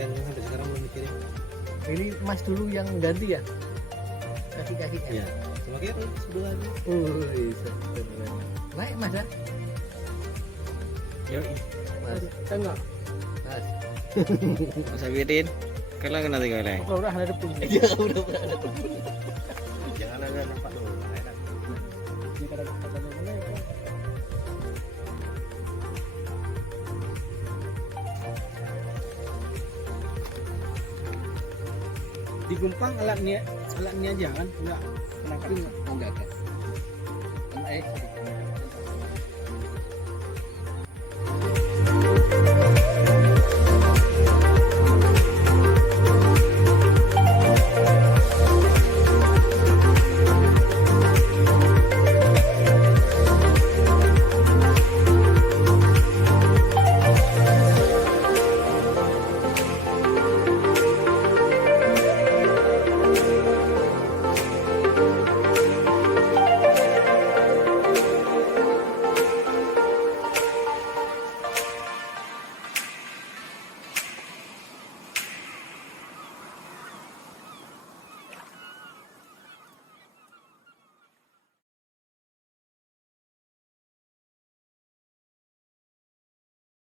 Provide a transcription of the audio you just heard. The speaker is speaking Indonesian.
Sampai sekarang belum mikirin. Ini Mas dulu yang ganti ya? Kaki-kaki Iya. Sama kiri sebelah lagi. Naik Mas ya? Yuk. Mas. Enggak. Mas. Mas Abirin, kalau kena tinggal deh. Udah ada pun. Ya udah ada. Jangan ada nampak dulu. Enak. Ini kadang-kadang Digumpang alatnya aja kan enggak enggak ada.